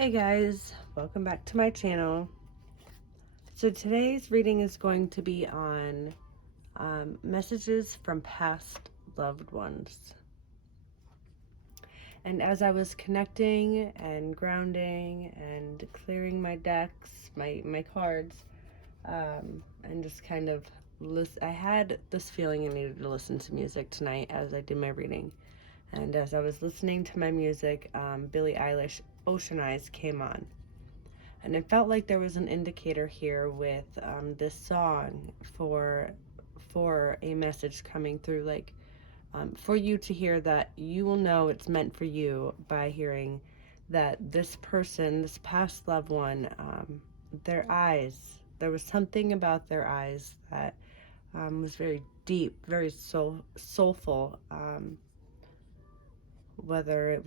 Hey guys, welcome back to my channel. So today's reading is going to be on messages from past loved ones. And as I was connecting and grounding and clearing my decks, my cards, and just kind of I had this feeling I needed to listen to music tonight as I did my reading. And as I was listening to my music, Billie Eilish Ocean Eyes came on. And it felt like there was an indicator here with this song for a message coming through, like for you to hear that you will know it's meant for you by hearing that this person, this past loved one, their eyes, there was something about their eyes that was very deep, very soulful. Whether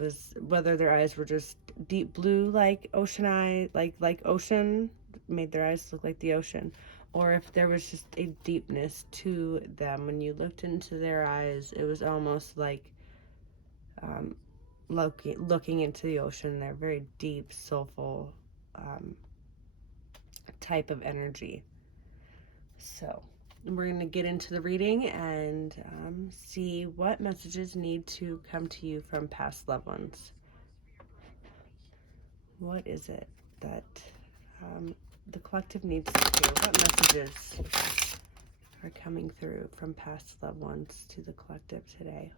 their eyes were just deep blue like ocean eye, like ocean, made their eyes look like the ocean, or if there was just a deepness to them. When you looked into their eyes, it was almost like um, looking into the ocean. They're very deep, soulful um, type of energy. So we're going to get into the reading and see what messages need to come to you from past loved ones. What is it that the collective needs to hear? What messages are coming through from past loved ones to the collective today?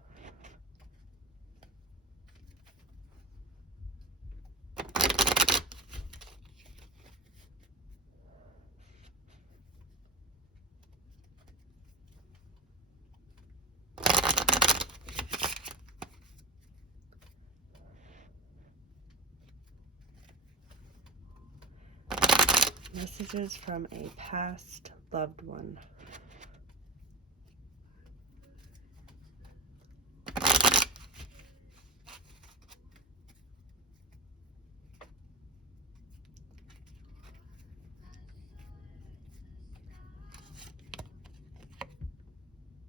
Messages from a past loved one.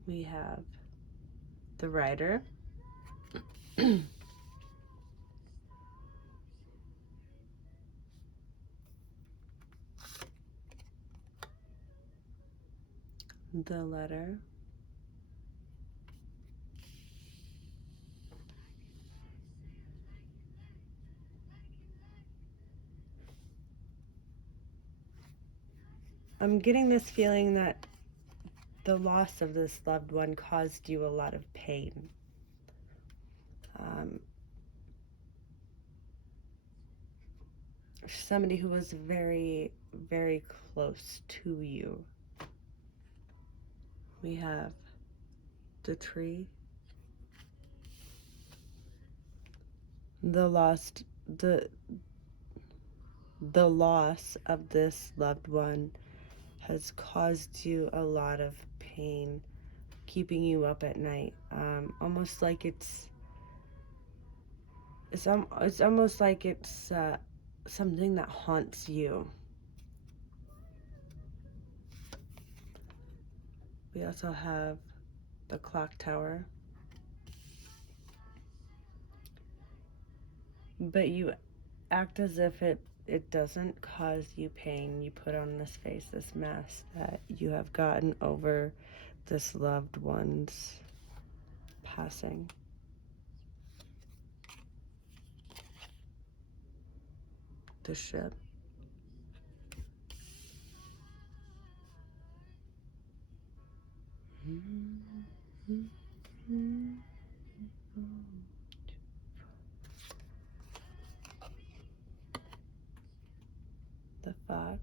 We have the Rider, the Letter, I'm getting this feeling that the loss of this loved one caused you a lot of pain. Um, Somebody who was very, very close to you. We have the Tree, the lost, the loss of this loved one has caused you a lot of pain, keeping you up at night. Almost like it's almost like it's something that haunts you. We also have the Clock Tower, but you act as if it doesn't cause you pain. You put on this face, this mask, that you have gotten over this loved one's passing. The Ship. The Fox.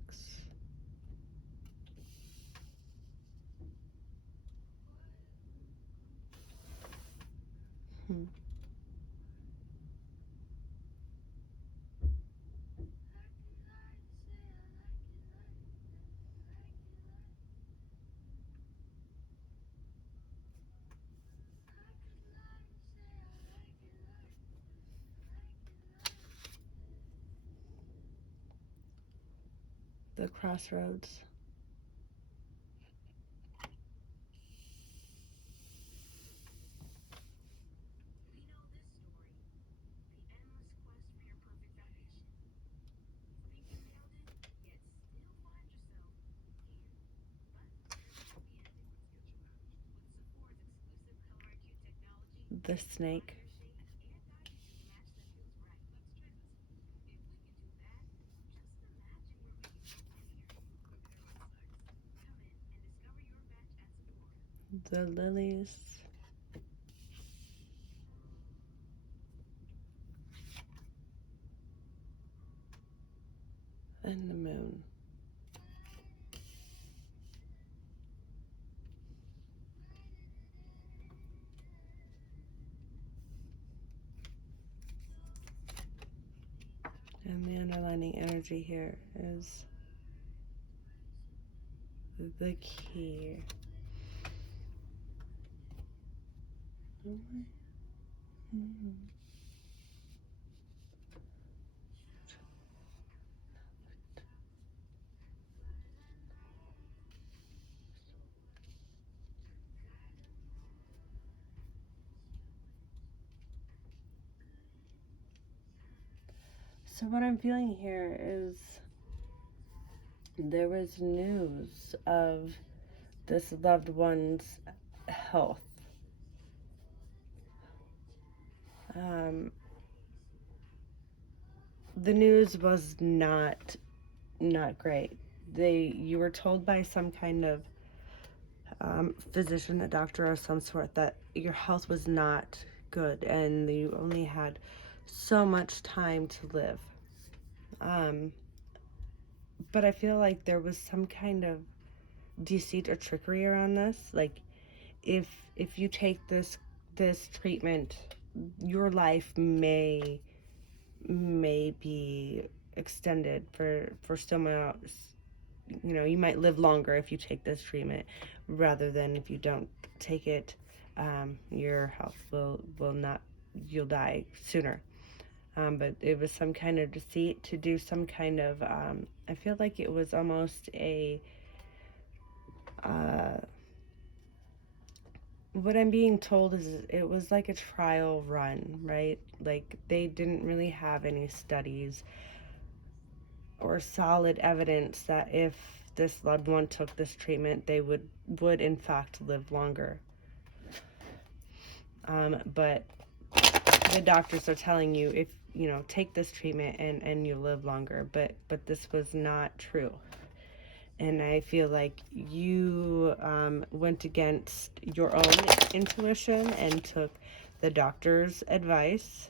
The Crossroads. the snake. The lilies. And the moon. And the underlining energy here is the key. So what I'm feeling here is there was news of this loved one's health. The news was not great. You were told by some kind of physician, a doctor of some sort, that your health was not good and you only had so much time to live. But I feel like there was some kind of deceit or trickery around this. Like, if you take this treatment, your life may be extended for some you might live longer if you take this treatment rather than if you don't take it. Your health will not, you'll die sooner. But it was some kind of deceit to do some kind of I feel like it was almost a what I'm being told is it was like a trial run, right? Like, they didn't really have any studies or solid evidence that if this loved one took this treatment, they would in fact live longer. But the doctors are telling you, if take this treatment and you live longer, but this was not true. And I feel like you went against your own intuition and took the doctor's advice,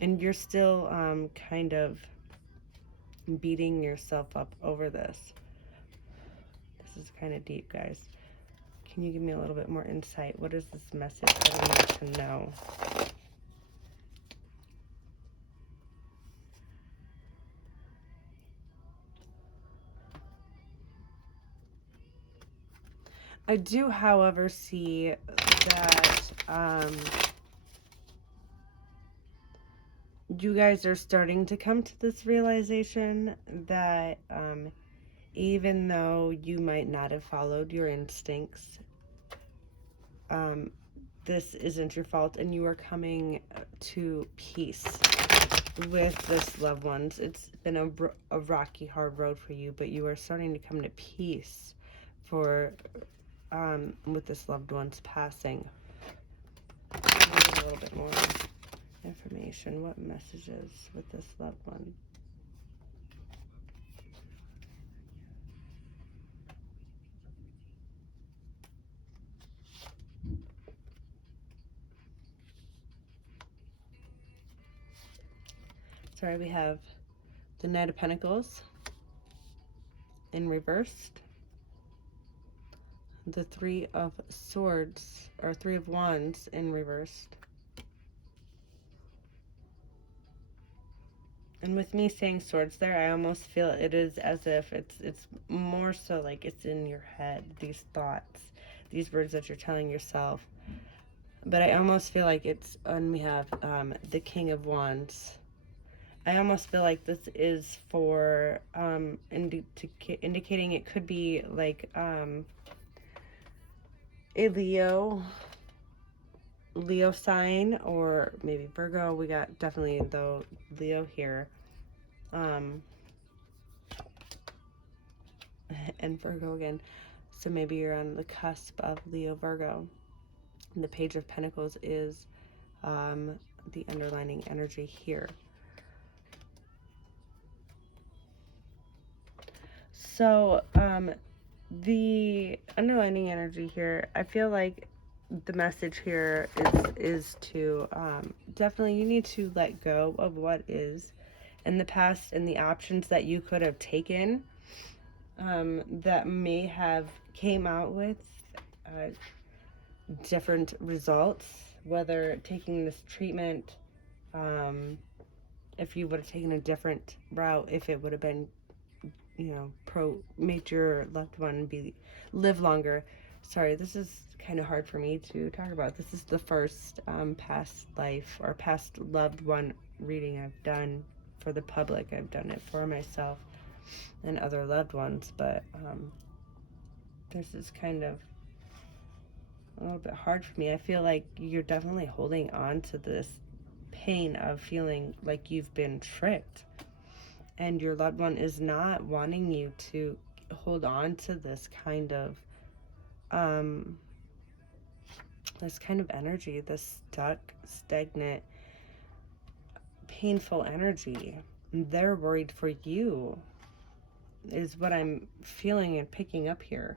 and you're still kind of beating yourself up over this. This is kind of deep, guys. Can you give me a little bit more insight? What is this message that I need to know? I do, however, see that you guys are starting to come to this realization that even though you might not have followed your instincts, this isn't your fault, and you are coming to peace with this loved ones. It's been a rocky, hard road for you, but you are starting to come to peace with this loved one's passing. A little bit more information. What messages with this loved one? Sorry, we have the Knight of Pentacles in reversed, the Three of Swords, or Three of Wands in reversed. And with me saying swords there, I almost feel it is as if it's more so like it's in your head, these thoughts, these words that you're telling yourself. But I almost feel like it's, and we have the King of Wands. I almost feel like this is for indicating it could be like a Leo sign, or maybe Virgo. We got definitely though Leo here, and Virgo again. So maybe you're on the cusp of Leo, Virgo. And the Page of Pentacles is the underlining energy here. So, the underlining energy here, I feel like the message here is to definitely you need to let go of what is in the past and the options that you could have taken that may have came out with uh, different results, whether taking this treatment, if you would have taken a different route, if it would have been, made your loved one live longer. Sorry, this is kind of hard for me to talk about. This is the first past life or past loved one reading I've done for the public. I've done it for myself and other loved ones, but this is kind of a little bit hard for me. I feel like you're definitely holding on to this pain of feeling like you've been tricked, and your loved one is not wanting you to hold on to this kind of energy, this stuck, stagnant, painful energy. They're worried for you, is what I'm feeling and picking up here.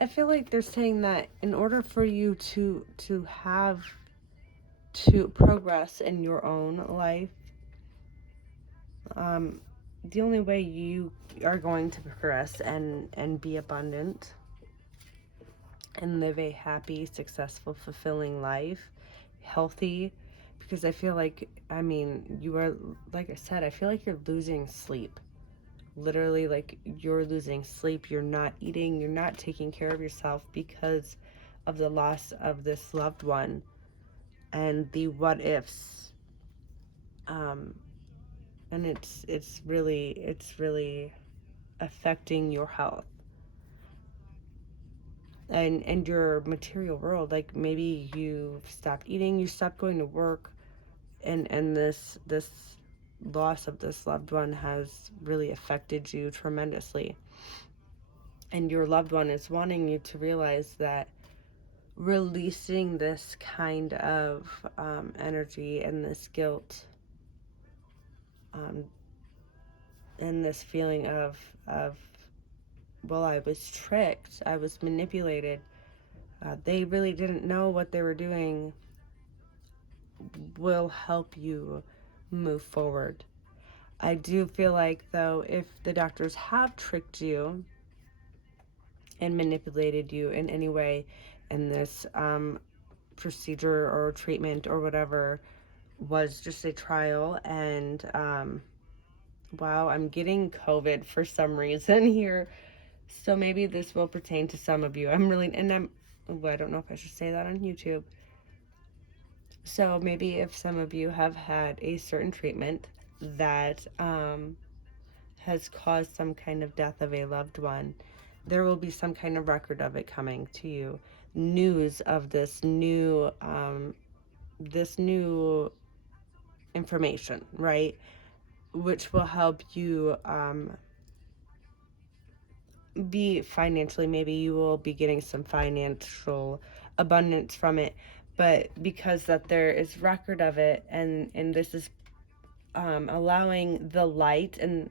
I feel like they're saying that in order for you to have to progress in your own life, the only way you are going to progress and be abundant and live a happy, successful, fulfilling life, healthy, because I feel like, you are, like I said, I feel like you're losing sleep. Literally, like, you're losing sleep, you're not eating, you're not taking care of yourself because of the loss of this loved one and the what ifs. And it's really affecting your health and your material world. Like, maybe you've stopped eating, you stopped going to work, and this loss of this loved one has really affected you tremendously. And your loved one is wanting you to realize that releasing this kind of energy and this guilt, and this feeling of well, I was tricked, I was manipulated, they really didn't know what they were doing, will help you move forward. I do feel like, though, if the doctors have tricked you and manipulated you in any way in this procedure or treatment or whatever was just a trial, and wow, I'm getting COVID for some reason here. So maybe this will pertain to some of you. I don't know if I should say that on YouTube. So maybe if some of you have had a certain treatment that has caused some kind of death of a loved one, there will be some kind of record of it coming to you. News of this new information, right? Which will help you be financially, maybe you will be getting some financial abundance from it, but because that there is record of it, and this is allowing the light and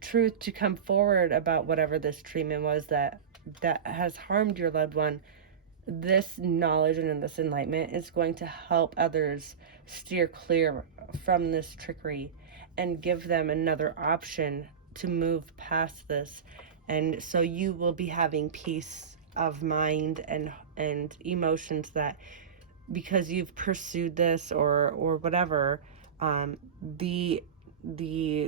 truth to come forward about whatever this treatment was that has harmed your loved one. This knowledge and this enlightenment is going to help others steer clear from this trickery and give them another option to move past this. And so you will be having peace of mind and emotions, that because you've pursued this or whatever, the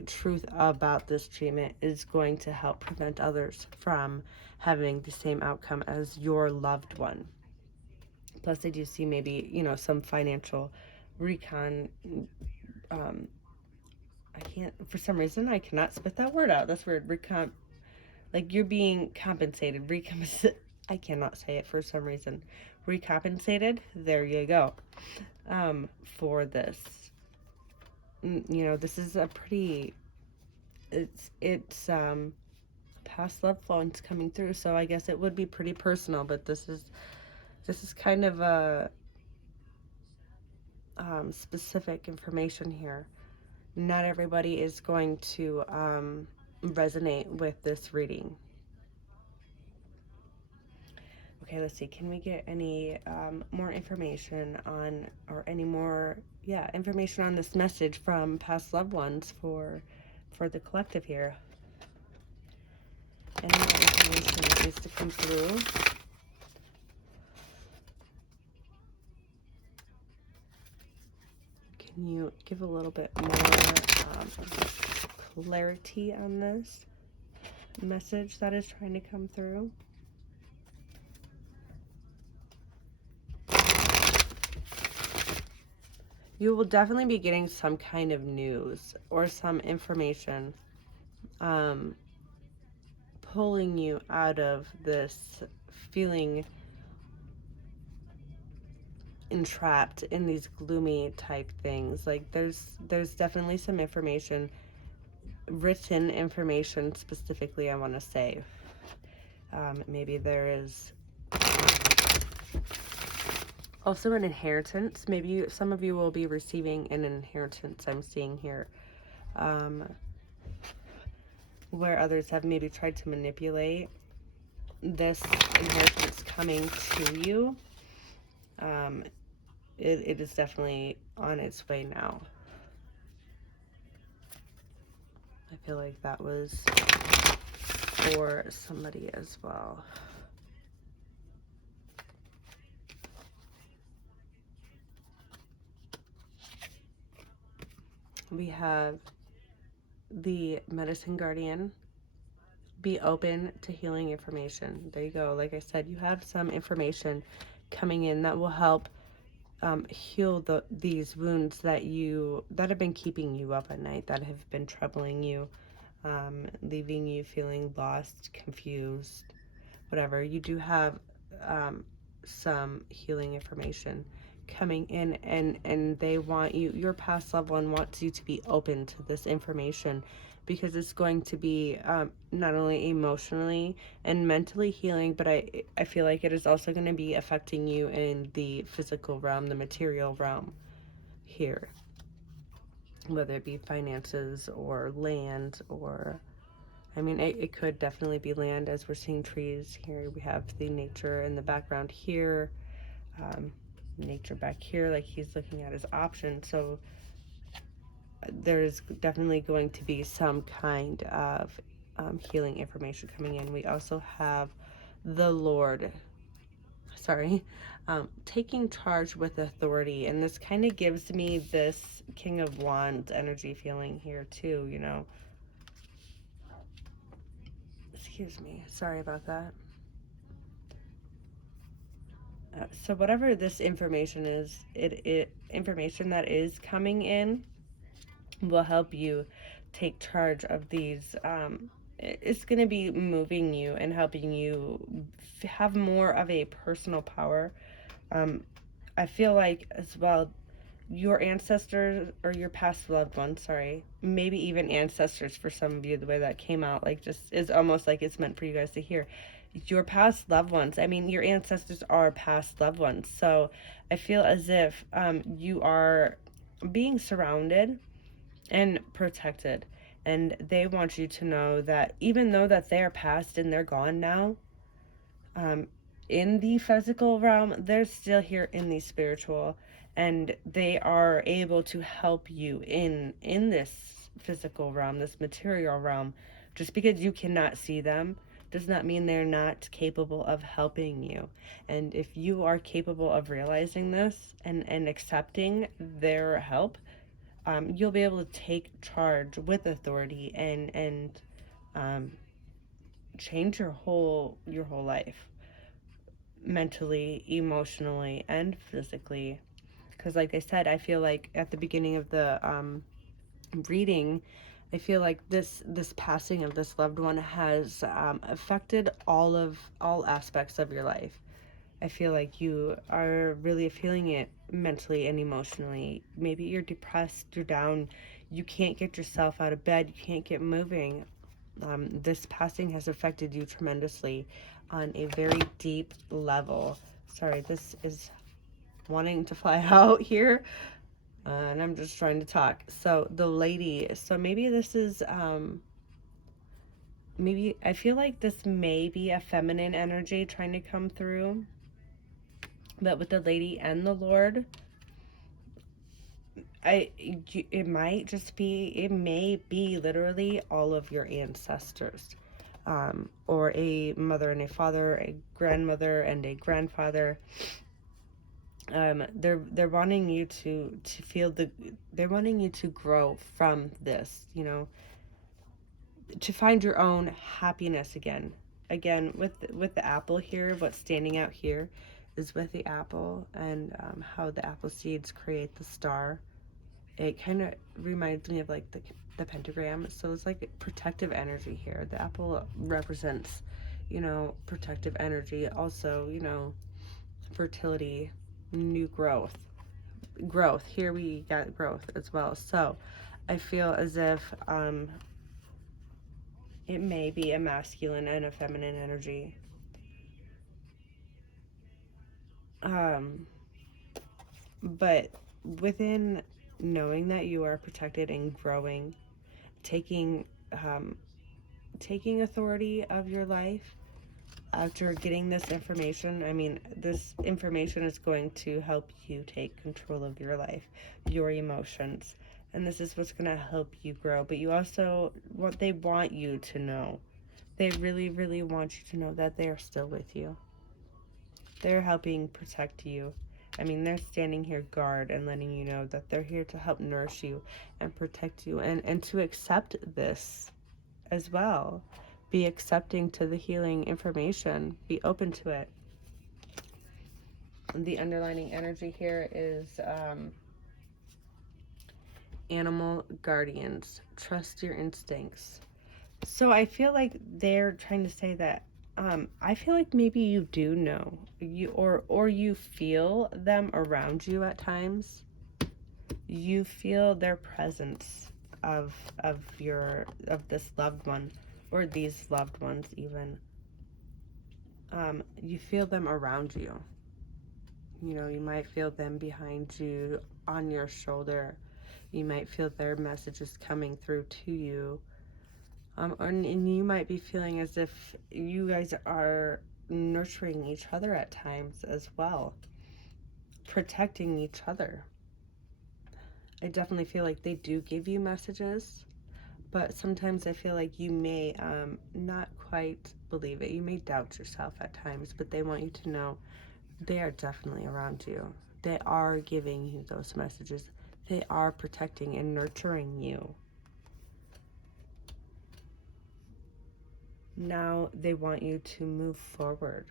truth about this treatment is going to help prevent others from having the same outcome as your loved one. Plus, I do see maybe, some financial recon. Um, I can't, for some reason, I cannot spit that word out. That's weird. Recon, like you're being compensated. I cannot say it for some reason. Recompensated. There you go. For this. This is a pretty, it's past loved ones coming through, so I guess it would be pretty personal, but this is kind of a specific information here. Not everybody is going to resonate with this reading. Okay, let's see. Can we get any more information on, or any more, information on this message from past loved ones for the collective here? Any more information that needs to come through? Can you give a little bit more clarity on this message that is trying to come through? You will definitely be getting some kind of news or some information pulling you out of this feeling entrapped in these gloomy type things. Like there's definitely some information, written information specifically, I want to say. Maybe there is also an inheritance. Maybe some of you will be receiving an inheritance, I'm seeing here, where others have maybe tried to manipulate this inheritance coming to you. It is definitely on its way now. I feel like that was for somebody as well. We have the Medicine Guardian. Be open to healing information. There you go. Like I said, you have some information coming in that will help heal these wounds that have been keeping you up at night, that have been troubling you, leaving you feeling lost, confused, whatever. You do have some healing information coming in, and they want you, your past loved one wants you to be open to this information, because it's going to be not only emotionally and mentally healing, but I feel like it is also going to be affecting you in the physical realm, the material realm here, whether it be finances or land, or I mean, it could definitely be land, as we're seeing trees here. We have the nature in the background here, nature back here, like he's looking at his options. So there's definitely going to be some kind of healing information coming in. We also have the Lord, taking charge with authority. And this kind of gives me this King of Wands energy feeling here too, Excuse me, sorry about that. So whatever this information is, information that is coming in will help you take charge of these. It's going to be moving you and helping you have more of a personal power. I feel like as well, your ancestors or your past loved ones, maybe even ancestors for some of you, the way that came out, like, just is almost like it's meant for you guys to hear. Your past loved ones, I mean, your ancestors are past loved ones. So I feel as if you are being surrounded and protected, and they want you to know that even though that they are past and they're gone now, in the physical realm, they're still here in the spiritual, and they are able to help you in this physical realm, this material realm. Just because you cannot see them does not mean they're not capable of helping you. And if you are capable of realizing this and accepting their help, you'll be able to take charge with authority and change your whole life. mentally, emotionally, and physically. Because, like I said, I feel like at the beginning of the reading, I feel like this passing of this loved one has affected all aspects of your life. I feel like you are really feeling it mentally and emotionally. Maybe you're depressed, you're down, you can't get yourself out of bed, you can't get moving. This passing has affected you tremendously on a very deep level. Sorry, this is wanting to fly out here, and I'm just trying to talk. So the lady, so maybe this is, maybe I feel like this may be a feminine energy trying to come through, but with the lady and the Lord, it might just be, it may be literally all of your ancestors, or a mother and a father, a grandmother and a grandfather. They're wanting you to feel they're wanting you to grow from this, to find your own happiness again. Again, with the apple here, what's standing out here is with the apple, and how the apple seeds create the star. It kind of reminds me of like the pentagram. So it's like protective energy here. The apple represents, protective energy. Also, fertility, new growth. Here we got growth as well. So I feel as if it may be a masculine and a feminine energy. But within knowing that you are protected and growing, taking taking authority of your life after getting this information. I mean, this information is going to help you take control of your life, your emotions, and this is what's going to help you grow. But you also, what they want you to know, they really, really want you to know that they are still with you. They're helping protect you. I mean, they're standing here guard and letting you know that they're here to help nourish you and protect you, and to accept this as well. Be accepting to the healing information. Be open to it. The underlining energy here is animal guardians. Trust your instincts. So I feel like they're trying to say that I feel like maybe you do know, or you feel them around you at times. You feel their presence of this loved one, or these loved ones even. You feel them around you. You might feel them behind you, on your shoulder. You might feel their messages coming through to you. And you might be feeling as if you guys are nurturing each other at times as well, protecting each other. I definitely feel like they do give you messages, but sometimes I feel like you may not quite believe it. You may doubt yourself at times, but they want you to know they are definitely around you. They are giving you those messages. They are protecting and nurturing you. Now they want you to move forward,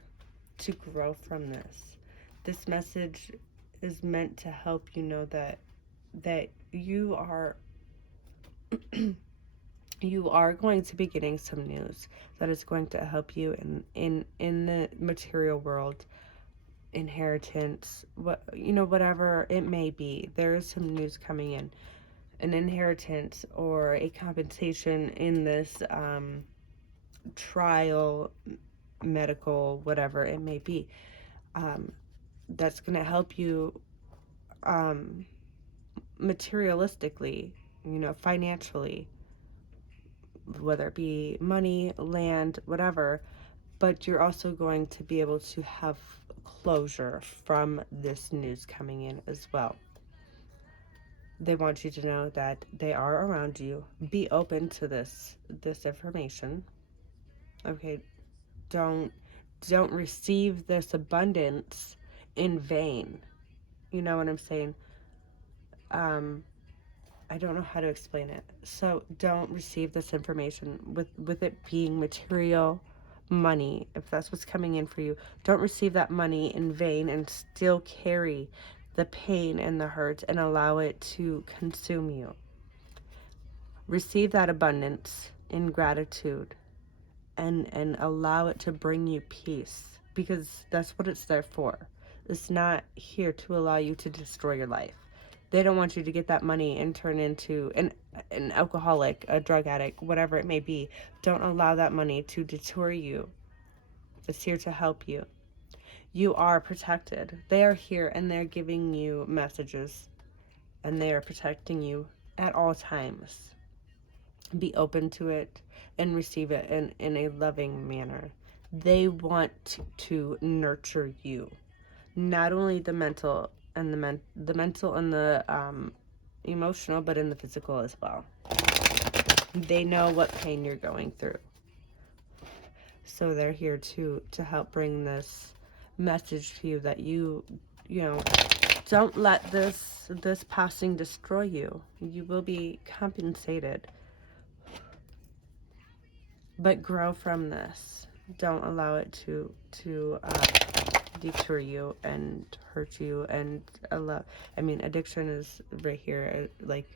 to grow from this. This message is meant to help you know that you are you are going to be getting some news that is going to help you in the material world, inheritance, whatever it may be. There is some news coming in, an inheritance or a compensation in this trial, medical, whatever it may be, that's going to help you materialistically, financially, whether it be money, land, whatever. But you're also going to be able to have closure from this news coming in as well. They want you to know that they are around you. Be open to this information. Okay, don't receive this abundance in vain. You know what I'm saying? I don't know how to explain it. So don't receive this information with it being material, money, if that's what's coming in for you, don't receive that money in vain and still carry the pain and the hurt and allow it to consume you. Receive that abundance in gratitude and allow it to bring you peace, because that's what it's there for. It's not here to allow you to destroy your life. They don't want you to get that money and turn into an alcoholic, a drug addict, whatever it may be. Don't allow that money to detour you. It's here to help you. You are protected. They are here and they're giving you messages and they are protecting you at all times. Be open to it and receive it in a loving manner. They want to nurture you. Not only the mental and the mental and the emotional, but in the physical as well. They know what pain you're going through. So they're here to help bring this message to you that you know, don't let this passing destroy you. You will be compensated. But grow from this. Don't allow it to detour you and hurt you and addiction is right here. Like,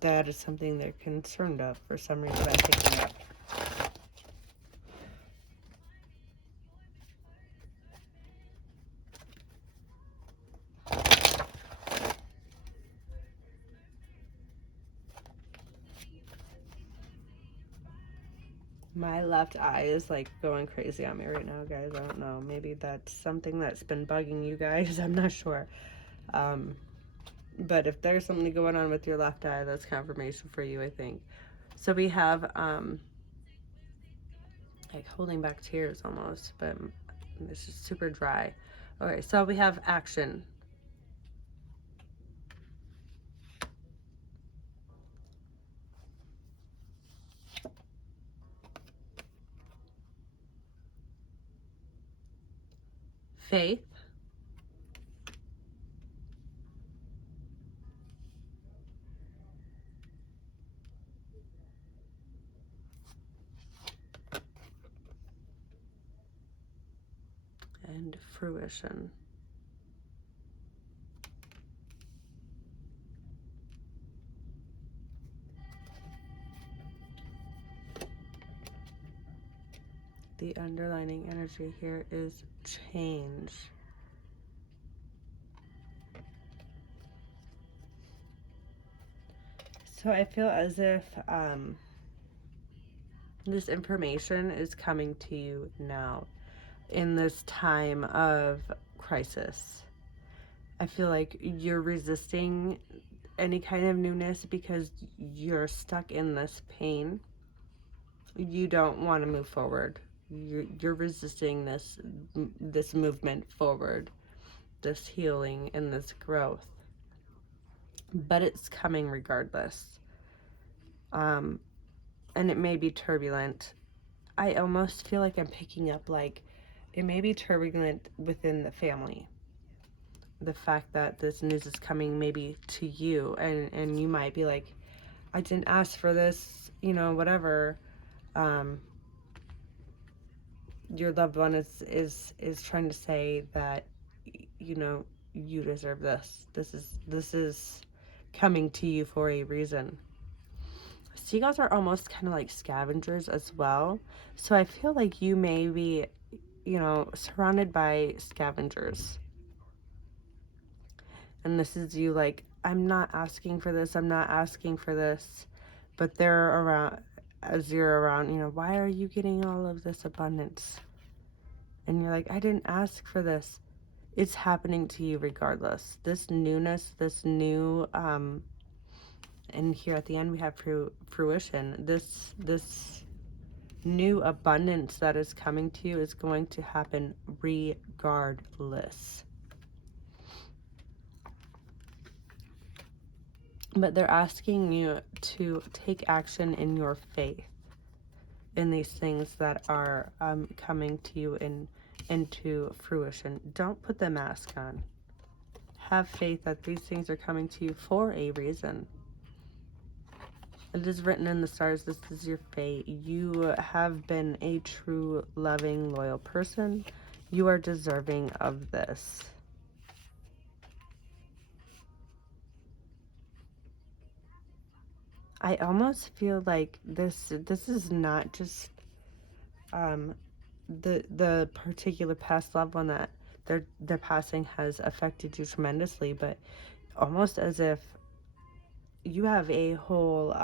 that is something they're concerned of for some reason. I'm thinking of. My left eye is like going crazy on me right now, guys. I don't know. Maybe that's something that's been bugging you guys. I'm not sure. But if there's something going on with your left eye, that's confirmation for you, I think. So we have like holding back tears almost, but this is super dry. Okay, so we have action. Faith. And fruition. The underlining energy here is change. So I feel as if this information is coming to you now in this time of crisis. I feel like you're resisting any kind of newness because you're stuck in this pain. You don't want to move forward. You're resisting this movement forward, this healing and this growth. But it's coming regardless. And it may be turbulent. I almost feel like I'm picking up like it may be turbulent within the family. The fact that this news is coming maybe to you and you might be like, I didn't ask for this, whatever. Your loved one is trying to say that, you deserve this. This is coming to you for a reason. Seagulls are almost kind of like scavengers as well. So I feel like you may be, surrounded by scavengers. And this is you like, I'm not asking for this. I'm not asking for this. But they're around, as you're around, why are you getting all of this abundance? And you're like, I didn't ask for this. It's happening to you regardless. This newness, this new, and here at the end we have fruition. This new abundance that is coming to you is going to happen regardless. But they're asking you to take action in your faith in these things that are coming to you into fruition. Don't put the mask on. Have faith that these things are coming to you for a reason. It is written in the stars, this is your fate. You have been a true, loving, loyal person. You are deserving of this. I almost feel like this is not just the particular past loved one that their passing has affected you tremendously, but almost as if you have a whole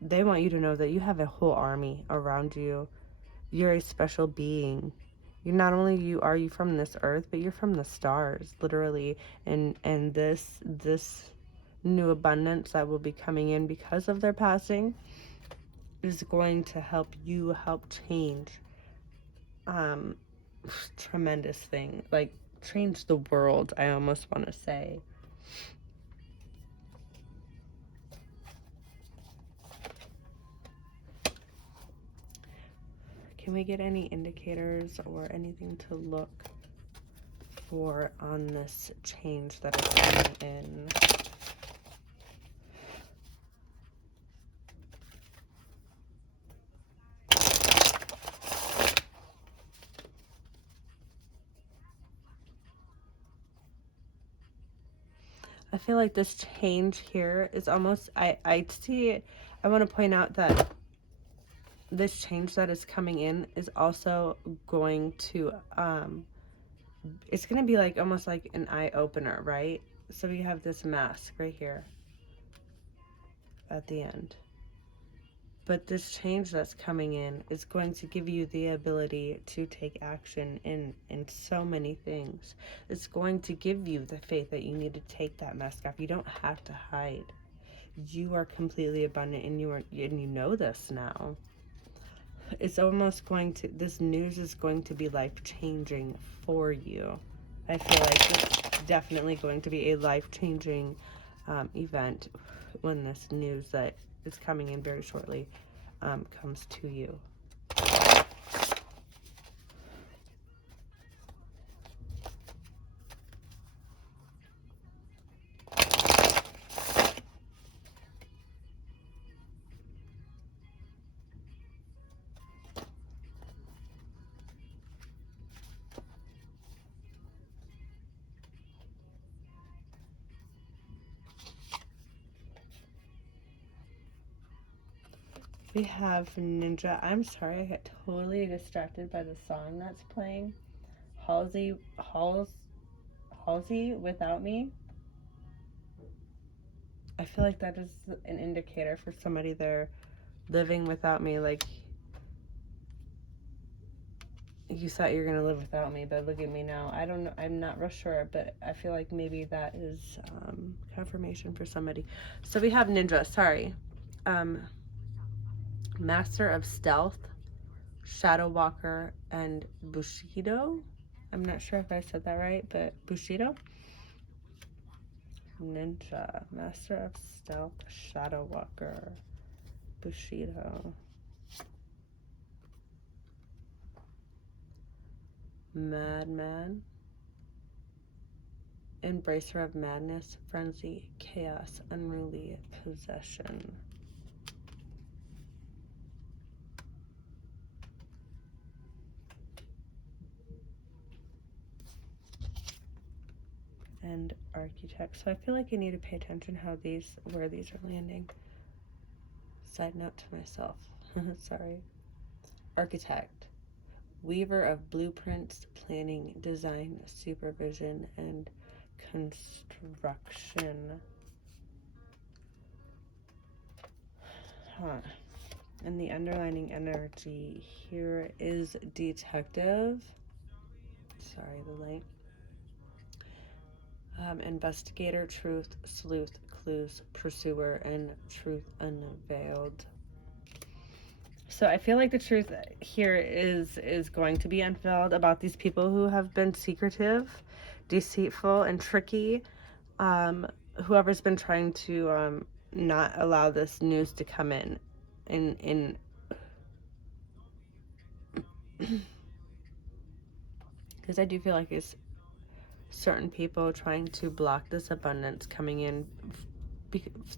they want you to know that you have a whole army around you. You're a special being. You not only are you from this earth, but you're from the stars, literally. And this new abundance that will be coming in because of their passing is going to help you help change tremendous thing, like change the world, I almost want to say. Can we get any indicators or anything to look for on this change that is coming in? I feel like this change here is almost, I see it. I want to point out that this change that is coming in is also going to, it's going to be like almost like an eye opener, right? So we have this mask right here at the end. But this change that's coming in is going to give you the ability to take action in so many things. It's going to give you the faith that you need to take that mask off. You don't have to hide. You are completely abundant, and you know this now. It's almost going to, this news is going to be life-changing for you. I feel like it's definitely going to be a life-changing event when this news that is coming in very shortly comes to you. We have Ninja. I'm sorry, I got totally distracted by the song that's playing. Halsey Without Me. I feel like that is an indicator for somebody there living without me. Like, you thought you were gonna live without me, but look at me now. I don't know. I'm not real sure, but I feel like maybe that is confirmation for somebody. So we have Ninja. Sorry. Master of Stealth, Shadow Walker, and Bushido. I'm not sure if I said that right, but Bushido. Ninja, Master of Stealth, Shadow Walker, Bushido. Madman, Embracer of Madness, Frenzy, Chaos, Unruly, Possession. And Architect. So I feel like I need to pay attention where these are landing. Side note to myself. Sorry. Architect. Weaver of blueprints, planning, design, supervision, and construction. And the underlining energy here is detective. Sorry, the light. Investigator, truth, sleuth, clues, pursuer, and truth unveiled. So I feel like the truth here is going to be unveiled about these people who have been secretive, deceitful, and tricky. Whoever's been trying to not allow this news to come in because I do feel like it's certain people trying to block this abundance coming in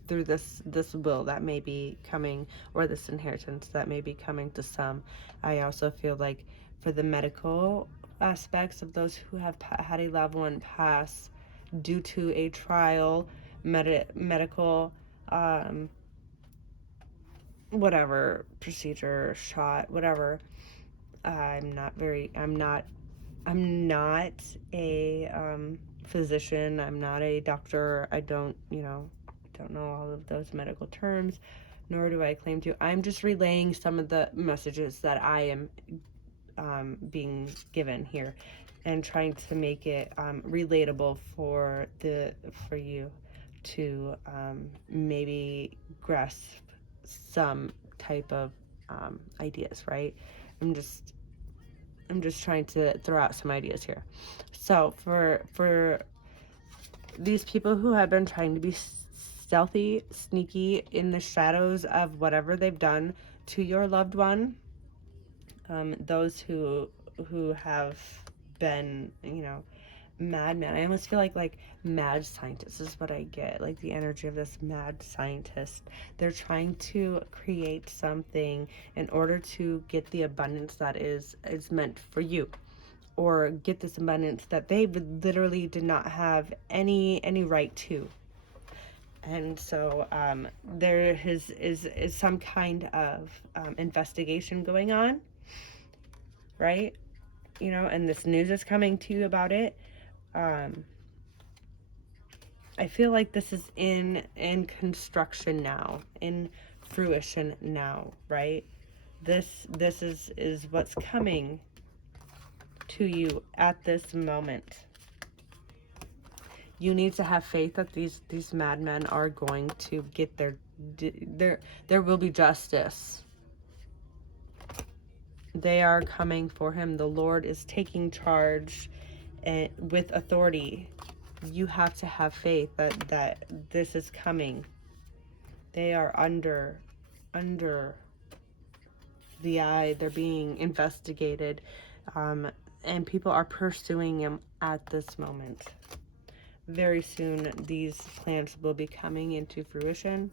through this will that may be coming, or this inheritance that may be coming to some. I also feel like for the medical aspects of those who have had a loved one pass due to a trial, medical, whatever, procedure, shot, whatever. I'm not a physician. I'm not a doctor. I don't know all of those medical terms, nor do I claim to. I'm just relaying some of the messages that I am being given here, and trying to make it relatable for you to maybe grasp some type of ideas, right? I'm just trying to throw out some ideas here. So for these people who have been trying to be stealthy, sneaky in the shadows of whatever they've done to your loved one, those who have been, madman. I almost feel like mad scientist is what I get, like the energy of this mad scientist. They're trying to create something in order to get the abundance that is meant for you, or get this abundance that they literally did not have any right to. And so there is some kind of investigation going on, right? And this news is coming to you about it. I feel like this is in construction now, in fruition now, right? This is what's coming to you at this moment. You need to have faith that these madmen are going to get there will be justice. They are coming for him. The Lord is taking charge with authority. You have to have faith that this is coming. They are under the eye. They're being investigated, and people are pursuing him at this moment. Very soon, these plans will be coming into fruition,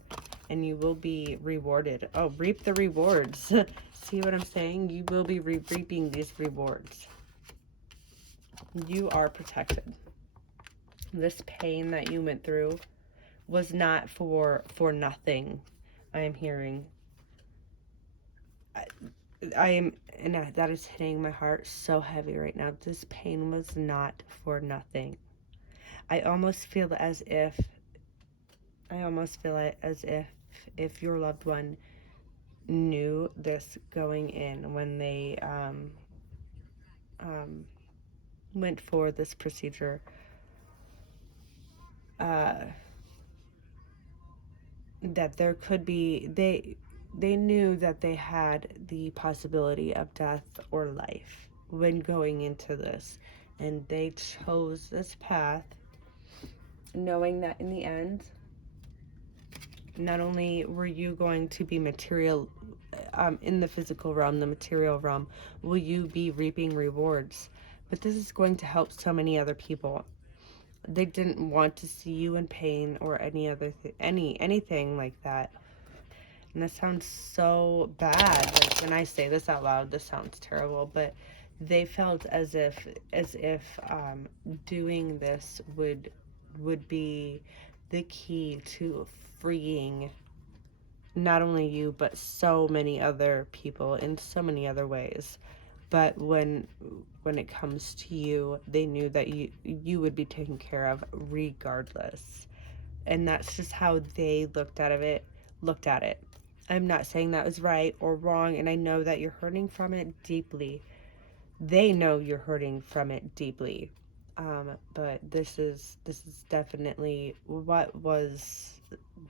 and you will be rewarded. Oh, reap the rewards. See what I'm saying? You will be reaping these rewards. You are protected. This pain that you went through was not for nothing. I am hearing. I am, and that is hitting my heart so heavy right now. This pain was not for nothing. I almost feel as if if your loved one knew this going in when they went for this procedure, that there could be, they knew that they had the possibility of death or life when going into this, and they chose this path knowing that in the end, not only were you going to be material in the physical realm, the material realm, will you be reaping rewards, but this is going to help so many other people. They didn't want to see you in pain or any other anything like that. And that sounds so bad. Like, when I say this out loud, this sounds terrible, but they felt as if doing this would be the key to freeing not only you but so many other people in so many other ways. But when it comes to you, they knew that you would be taken care of regardless. And that's just how they looked at it. I'm not saying that was right or wrong, and I know that you're hurting from it deeply. They know you're hurting from it deeply. But this is definitely what was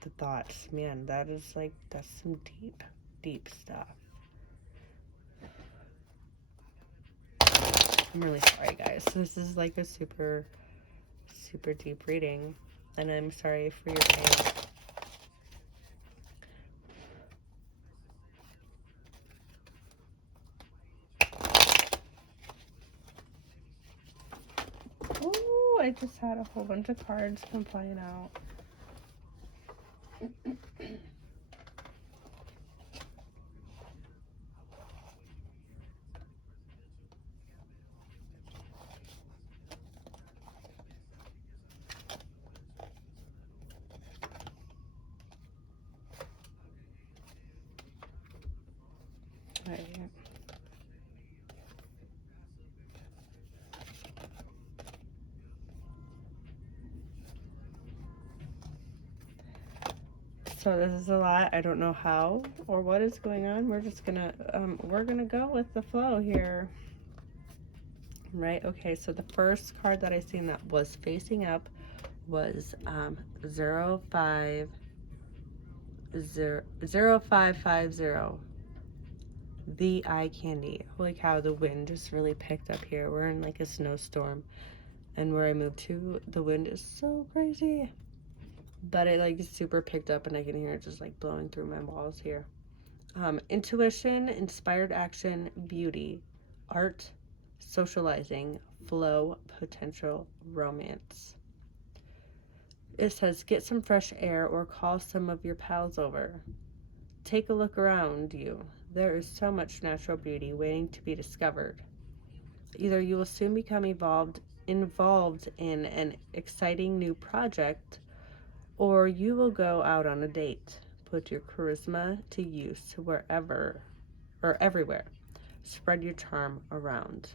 the thought. Man, that's some deep stuff. I'm really sorry, guys. This is like a super deep reading, and I'm sorry for your pain. Ooh, I just had a whole bunch of cards come flying out. Right. So this is a lot. I don't know how or what is going on. We're gonna go with the flow here. Right? Okay, so the first card that I seen that was facing up was 0550, the eye candy. Holy cow, the wind just really picked up here. We're in like a snowstorm, and where I moved to, the wind is so crazy. But it like super picked up, and I can hear it just like blowing through my walls here. Intuition, inspired action, beauty, art, socializing, flow, potential, romance. It says, get some fresh air or call some of your pals over. Take a look around you. There is so much natural beauty waiting to be discovered. Either you will soon become involved in an exciting new project, or you will go out on a date. Put your charisma to use wherever or everywhere. Spread your charm around.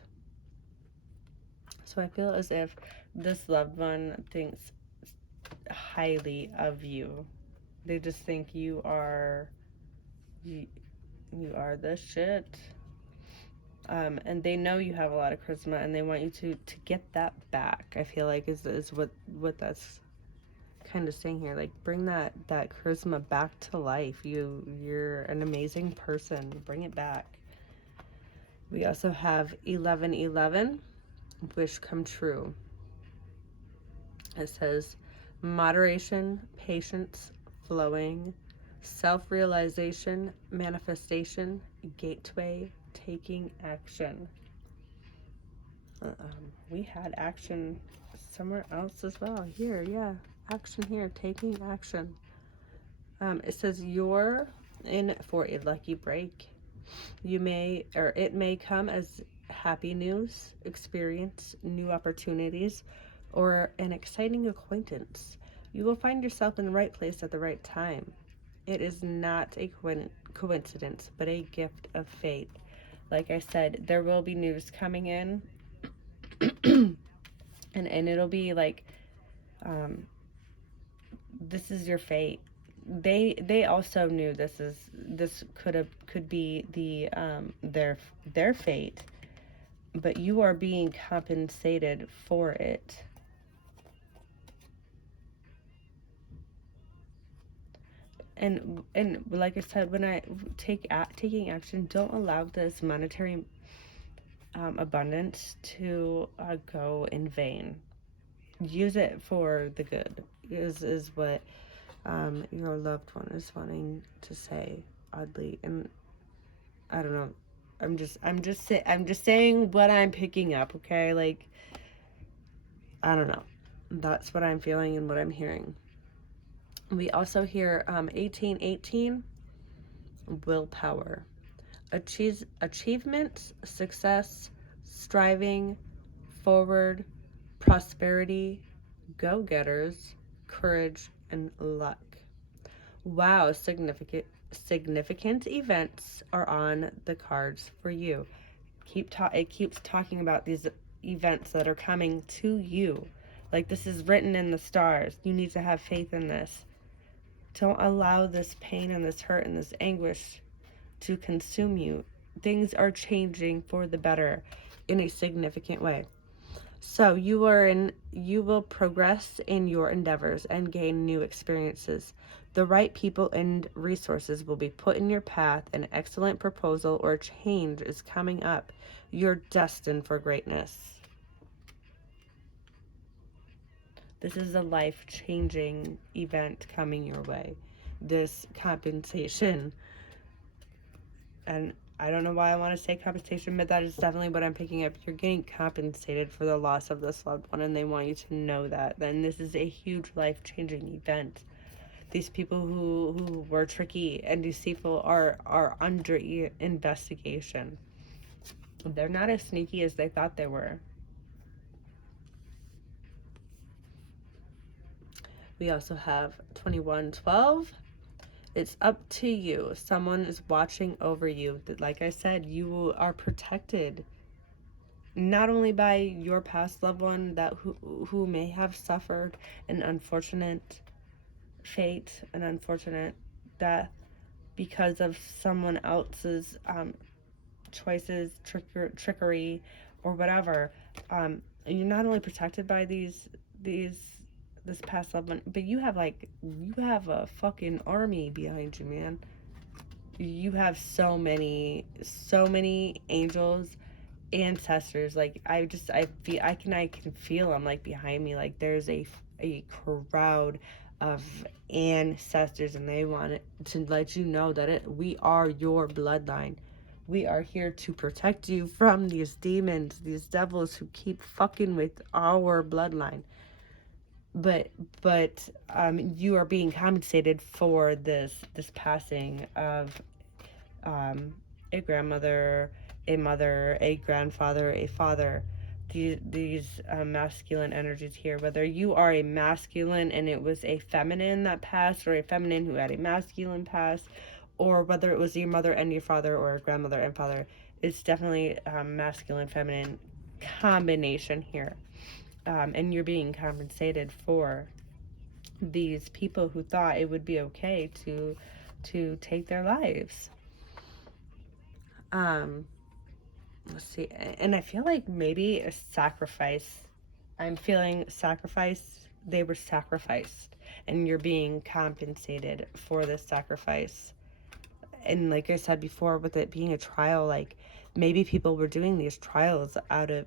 So I feel as if this loved one thinks highly of you. They just think you are the shit. And they know you have a lot of charisma, and they want you to get that back. I feel like is what that's kind of saying here. Like, bring that charisma back to life. You're an amazing person. Bring it back. We also have 1111, wish come true. It says moderation, patience, flowing, self-realization, manifestation, gateway, taking action. We had action somewhere else as well. Here, yeah, action here, taking action. It says you're in for a lucky break. It may come as happy news, experience, new opportunities, or an exciting acquaintance. You will find yourself in the right place at the right time. It is not a coincidence, but a gift of fate. Like I said, there will be news coming in, and it'll be like, this is your fate. They also knew this could be their fate, but you are being compensated for it. And like I said, when I taking action, don't allow this monetary abundance to go in vain. Use it for the good. Is what your loved one is wanting to say, oddly. And I don't know. I'm just saying what I'm picking up. Okay, like, I don't know. That's what I'm feeling and what I'm hearing. We also hear 1818, willpower, achievements, success, striving, forward, prosperity, go-getters, courage, and luck. Wow, significant events are on the cards for you. It keeps talking about these events that are coming to you. Like, this is written in the stars. You need to have faith in this. Don't allow this pain and this hurt and this anguish to consume you. Things are changing for the better in a significant way. So you will progress in your endeavors and gain new experiences. The right people and resources will be put in your path. An excellent proposal or change is coming up. You're destined for greatness. This is a life-changing event coming your way. This compensation. And I don't know why I want to say compensation, but that is definitely what I'm picking up. You're getting compensated for the loss of this loved one, and they want you to know that. Then this is a huge life-changing event. These people who were tricky and deceitful are under investigation. They're not as sneaky as they thought they were. We also have 2112. It's up to you. Someone is watching over you. Like I said, you are protected not only by your past loved one that who may have suffered an unfortunate fate, an unfortunate death because of someone else's choices, trickery, or whatever. You're not only protected by this past loved one, but you have a fucking army behind you, man. You have so many angels, ancestors. Like I can feel them like behind me. Like there's a crowd of ancestors, and they want to let you know that we are your bloodline. We are here to protect you from these demons, these devils who keep fucking with our bloodline. But you are being compensated for this passing of a grandmother, a mother, a grandfather, a father. These masculine energies here, whether you are a masculine and it was a feminine that passed, or a feminine who had a masculine past, or whether it was your mother and your father, or a grandmother and father, it's definitely masculine feminine combination here. And you're being compensated for these people who thought it would be okay to take their lives. Let's see, and I feel like maybe a sacrifice. I'm feeling sacrifice. They were sacrificed, and you're being compensated for this sacrifice. And like I said before, with it being a trial, like maybe people were doing these trials out of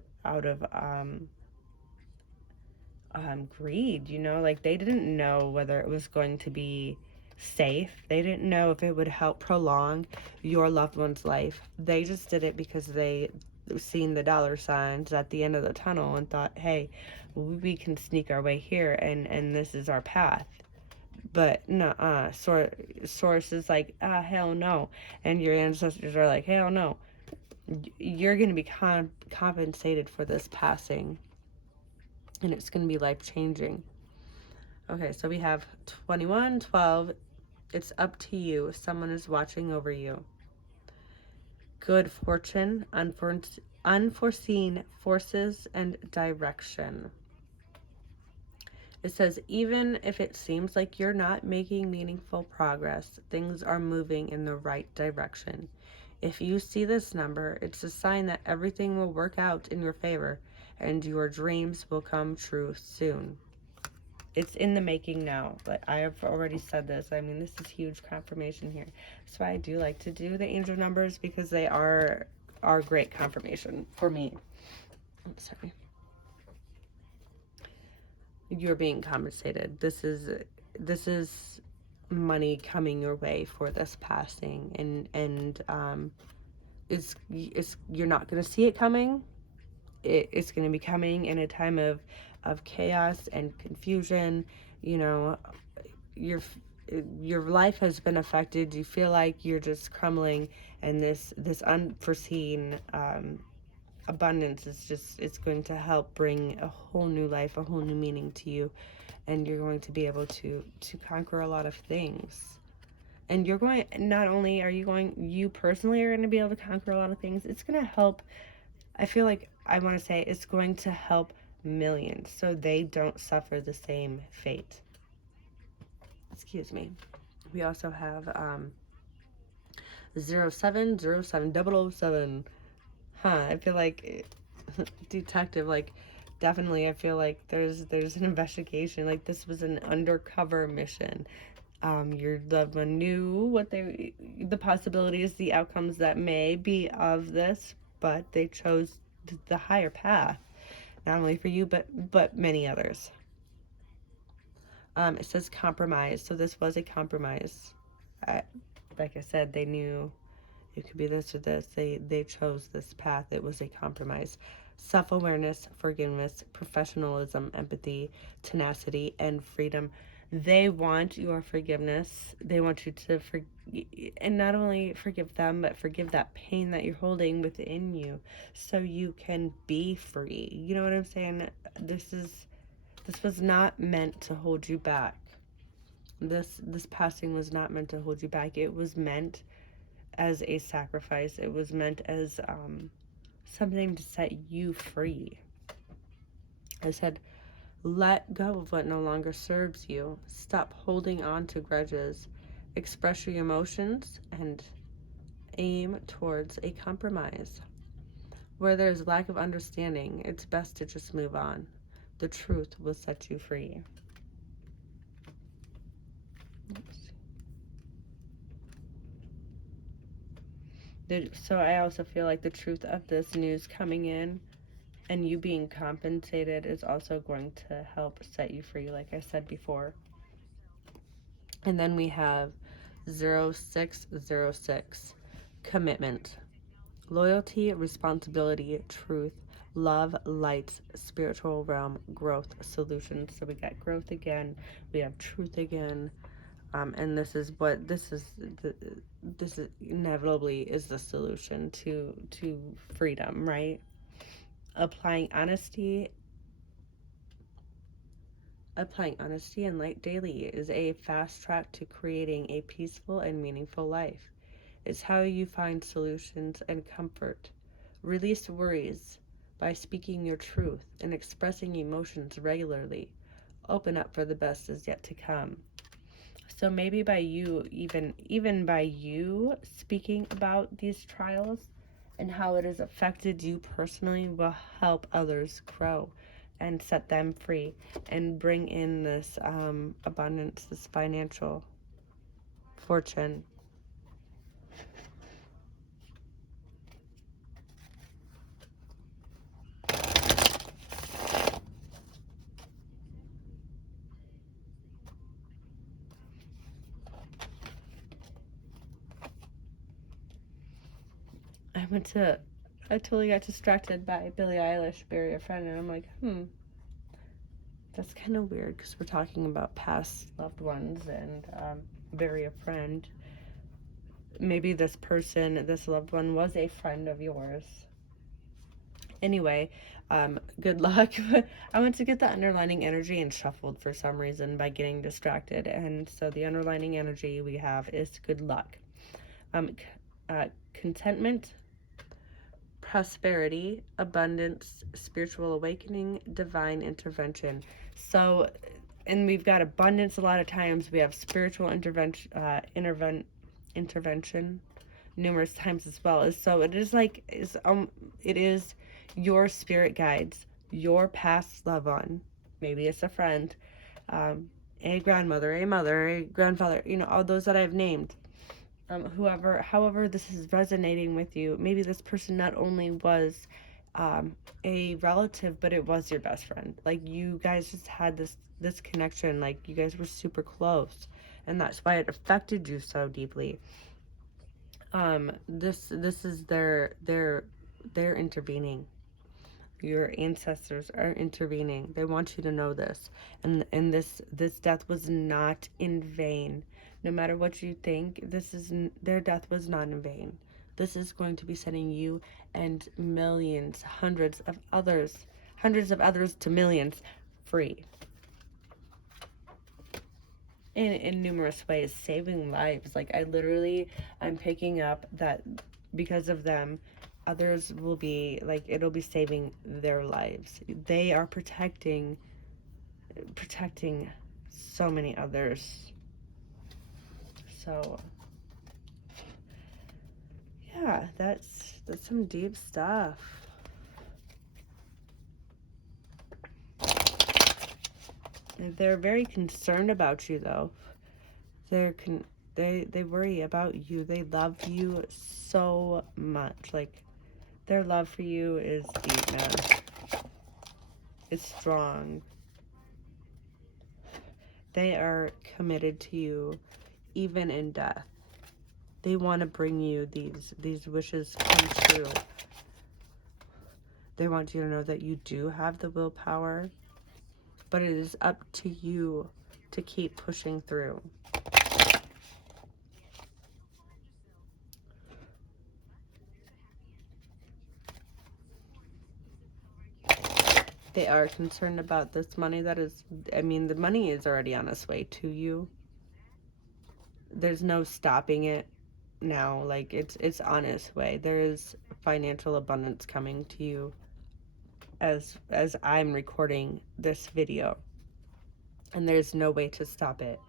greed, like they didn't know whether it was going to be safe. They didn't know if it would help prolong your loved one's life. They just did it because they seen the dollar signs at the end of the tunnel and thought, hey, we can sneak our way here, and this is our path. But no, source is like, hell no. And your ancestors are like, hell no. You're going to be compensated for this passing, and it's going to be life-changing. Okay, so we have 2112. It's up to you. Someone is watching over you. Good fortune, unforeseen forces, and direction. It says, even if it seems like you're not making meaningful progress, things are moving in the right direction. If you see this number, it's a sign that everything will work out in your favor and your dreams will come true soon. It's in the making now, but I have already said this. I mean, this is huge confirmation here. That's why I do like to do the angel numbers, because they are great confirmation for me. I'm sorry. You're being compensated. This is money coming your way for this passing, and it's you're not going to see it coming. It's going to be coming in a time of chaos and confusion. Your life has been affected. You feel like you're just crumbling, and this unforeseen abundance it's going to help bring a whole new life, a whole new meaning to you, and you're going to be able to conquer a lot of things. And you're going, not only are you going, you personally are going to be able to conquer a lot of things, it's going to help. I feel like I want to say it's going to help millions so they don't suffer the same fate. Excuse me. We also have 0707007. I feel like detective, like definitely I feel like there's an investigation. Like this was an undercover mission. Your loved one knew what the possibilities, the outcomes that may be of this, but they chose the higher path, not only for you, but many others. It says compromise, so this was a compromise. Like I said, they knew it could be this or this. They chose this path. It was a compromise. self-awareness, forgiveness, professionalism, empathy, tenacity, and freedom. They want your forgiveness. They want you to and not only forgive them, but forgive that pain that you're holding within you so you can be free. You know what I'm saying? This was not meant to hold you back. This passing was not meant to hold you back. It was meant as a sacrifice. It was meant as something to set you free. I said, let go of what no longer serves you. Stop holding on to grudges. Express your emotions and aim towards a compromise. Where there's lack of understanding, it's best to just move on. The truth will set you free. So I also feel like the truth of this news coming in and you being compensated is also going to help set you free, like I said before. And then we have 0606, commitment. Loyalty, responsibility, truth, love, light, spiritual realm, growth, solutions. So we got growth again, we have truth again, and this is inevitably is the solution to freedom, right? Applying honesty and light daily is a fast track to creating a peaceful and meaningful life. It's how you find solutions and comfort. Release worries by speaking your truth and expressing emotions regularly. Open up for the best is yet to come. So maybe by you, even by you speaking about these trials and how it has affected you personally, will help others grow and set them free and bring in this abundance, this financial fortune. I totally got distracted by Billie Eilish, Bury a Friend, and I'm like, that's kind of weird because we're talking about past loved ones and bury a friend. Maybe this loved one was a friend of yours. Anyway, good luck. I went to get the underlining energy and shuffled for some reason by getting distracted. And so the underlining energy we have is good luck. Contentment, prosperity, abundance, spiritual awakening, divine intervention. So, and we've got abundance a lot of times. We have spiritual intervention numerous times as well. So it is it is your spirit guides, your past loved one. Maybe it's a friend, a grandmother, a mother, a grandfather. All those that I've named. However this is resonating with you, maybe this person not only was a relative, but it was your best friend. Like you guys just had this connection, like you guys were super close, and that's why it affected you so deeply. This is they're intervening. Your ancestors are intervening. They want you to know this, and this death was not in vain. No matter what you think, their death was not in vain. This is going to be setting you and millions, hundreds of others to millions free. In numerous ways, saving lives. Like I'm picking up that because of them, others will be it'll be saving their lives. They are protecting so many others. So yeah, that's some deep stuff. They're very concerned about you, though. They worry about you. They love you so much. Like, their love for you is deep, man. It's strong. They are committed to you, even in death. They want to bring you these wishes come true. They want you to know that you do have the willpower, but it is up to you to keep pushing through. They are concerned about this money that is, I mean, the money is already on its way to you. There's no stopping it now. Like, it's on its way. There is financial abundance coming to you as I'm recording this video. And there's no way to stop it.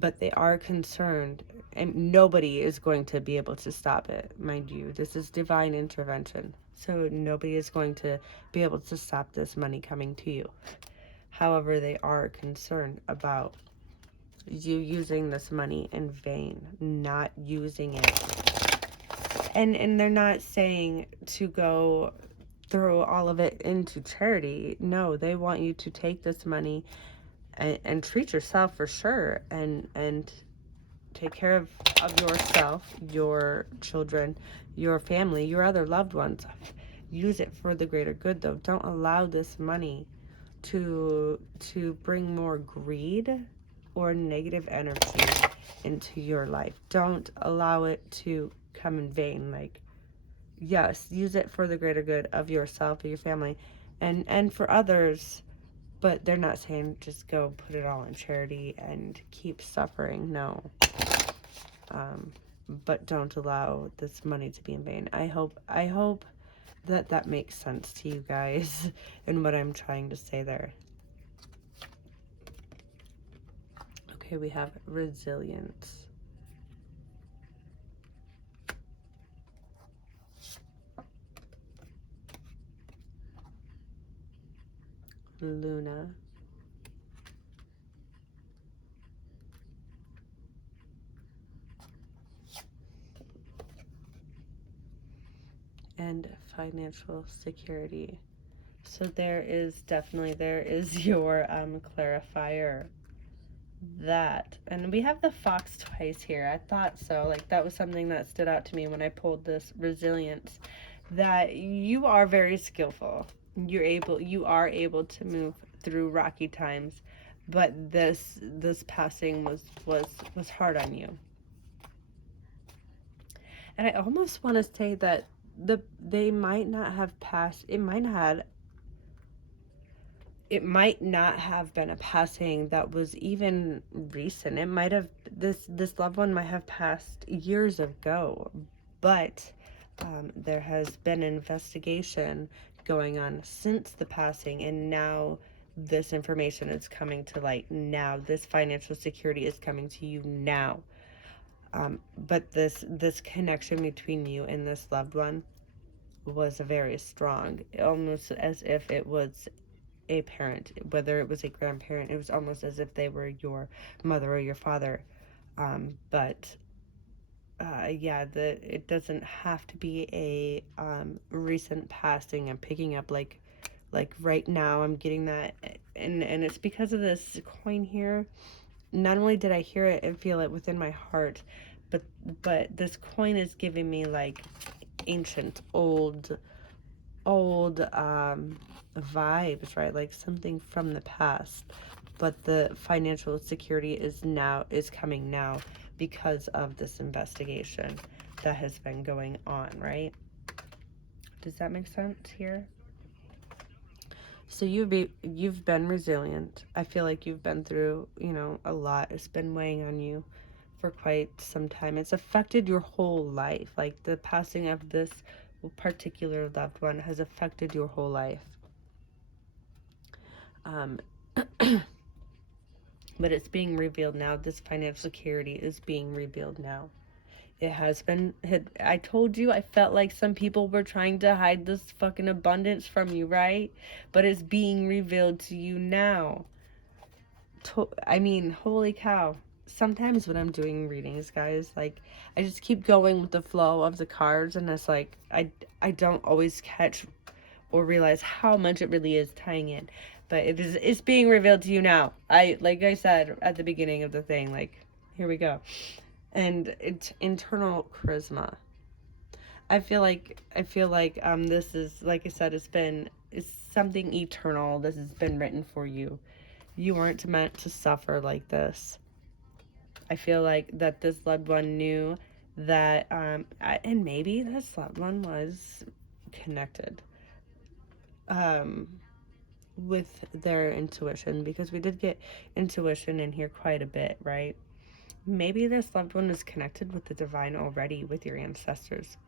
But they are concerned, and nobody is going to be able to stop it, mind you. This is divine intervention. So nobody is going to be able to stop this money coming to you. However, they are concerned about you using this money in vain, not using it. And they're not saying to go throw all of it into charity. No, they want you to take this money and treat yourself for sure, and take care of yourself, your children, your family, your other loved ones. Use it for the greater good, though. Don't allow this money to bring more greed or negative energy into your life. Don't allow it to come in vain. Like, yes, use it for the greater good of yourself, of your family, and for others. But they're not saying just go put it all in charity and keep suffering. No. But don't allow this money to be in vain. I hope that makes sense to you guys and what I'm trying to say there. Okay, we have resilience. Luna. And financial security. So there is your clarifier. That, and we have the fox twice here. I thought so. Like, that was something that stood out to me when I pulled this resilience, that you are very skillful. You are able to move through rocky times, but this passing was hard on you. And I almost want to say that they might not have passed. It might not have been a passing that was even recent. It might have, this loved one might have passed years ago, but there has been an investigation going on since the passing, and now this information is coming to light now. This financial security is coming to you now. But this connection between you and this loved one was very strong, almost as if it was a parent, whether it was a grandparent. It was almost as if they were your mother or your father. But it doesn't have to be a recent passing. I'm picking up like right now. I'm getting that, and it's because of this coin here. Not only did I hear it and feel it within my heart, but this coin is giving me like ancient, old vibes, right? Like something from the past. But the financial security is coming now because of this investigation that has been going on, right? Does that make sense here? So you've been resilient. I feel like you've been through, a lot. It's been weighing on you for quite some time. It's affected your whole life. Like, the passing of this particular loved one has affected your whole life. But it's being revealed now. This financial security is being revealed now. It has been. I told you, I felt like some people were trying to hide this fucking abundance from you, right? But it's being revealed to you now. I mean, holy cow. Sometimes when I'm doing readings, guys, like, I just keep going with the flow of the cards, and it's like, I don't always catch or realize how much it really is tying in. But it's being revealed to you now. Like I said at the beginning of the thing, like, here we go. And it's internal charisma. I feel like this is, like I said, it's something eternal. This has been written for you. You weren't meant to suffer like this. I feel like that this loved one knew that, and maybe this loved one was connected um, with their intuition, because we did get intuition in here quite a bit, right? Maybe this loved one is connected with the divine already, with your ancestors.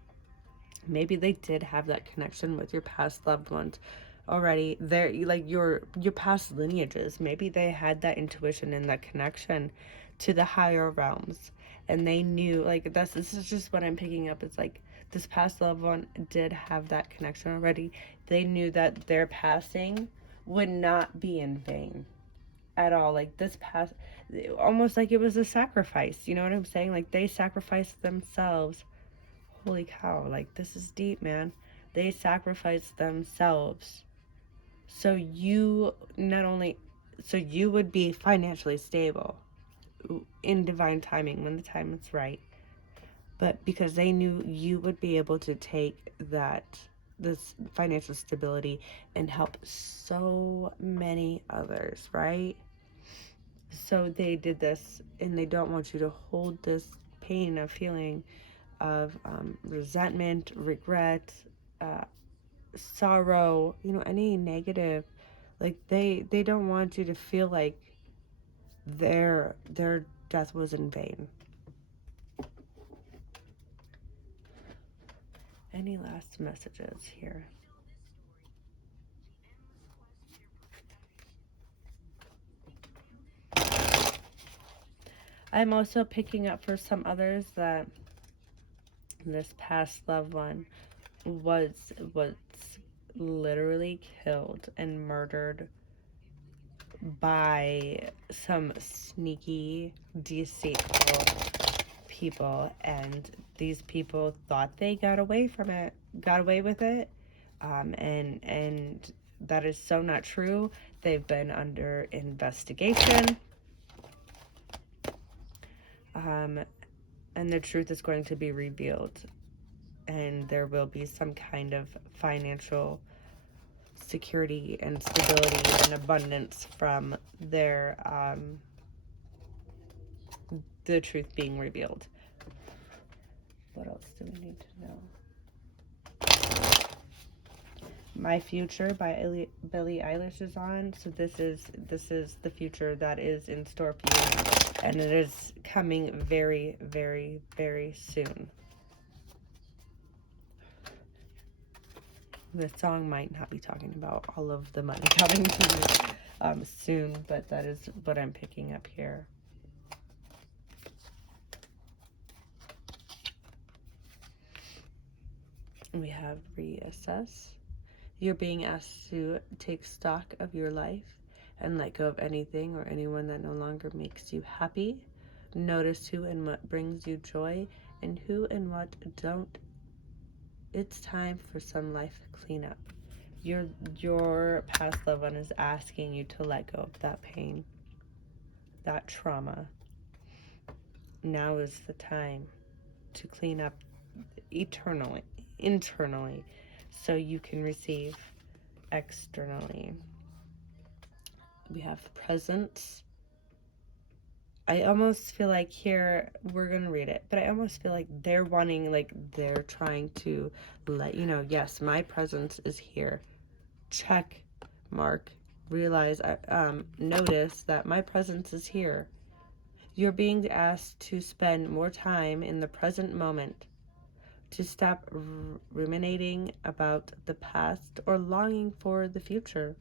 Maybe they did have that connection with your past loved ones already. They're like your past lineages. Maybe they had that intuition and that connection to the higher realms, and they knew, like, this is just what I'm picking up. It's like this past loved one did have that connection already. They knew that their passing would not be in vain at all. Like this past, almost like it was a sacrifice. You know what I'm saying? Like they sacrificed themselves. Holy cow, like this is deep, man. They sacrificed themselves. So you not only, so you would be financially stable in divine timing when the time is right, but because they knew you would be able to take this financial stability and help so many others, right? So they did this, and they don't want you to hold this pain of feeling of resentment, regret, uh, sorrow, any negative. Like they don't want you to feel like their death was in vain. Any last messages here? I'm also picking up for some others that this past loved one was literally killed and murdered by some sneaky, deceitful people, and these people thought they got away with it, and that is so not true. They've been under investigation, um, and the truth is going to be revealed, and there will be some kind of financial security and stability and abundance from the truth being revealed. What else do we need to know? My Future by Billie Eilish is on, so this is the future that is in store for you, and it is coming very, very, very soon. The song might not be talking about all of the money coming to you soon, but that is what I'm picking up here. We have reassess. You're being asked to take stock of your life and let go of anything or anyone that no longer makes you happy. Notice who and what brings you joy and who and what don't. It's time for some life cleanup. Your past loved one is asking you to let go of that pain, that trauma. Now is the time to clean up internally, so you can receive externally. We have presence. I almost feel like here, we're going to read it, but I almost feel like they're wanting, like they're trying to let you know, yes, my presence is here. Check mark. Realize, notice that my presence is here. You're being asked to spend more time in the present moment, to stop ruminating about the past or longing for the future.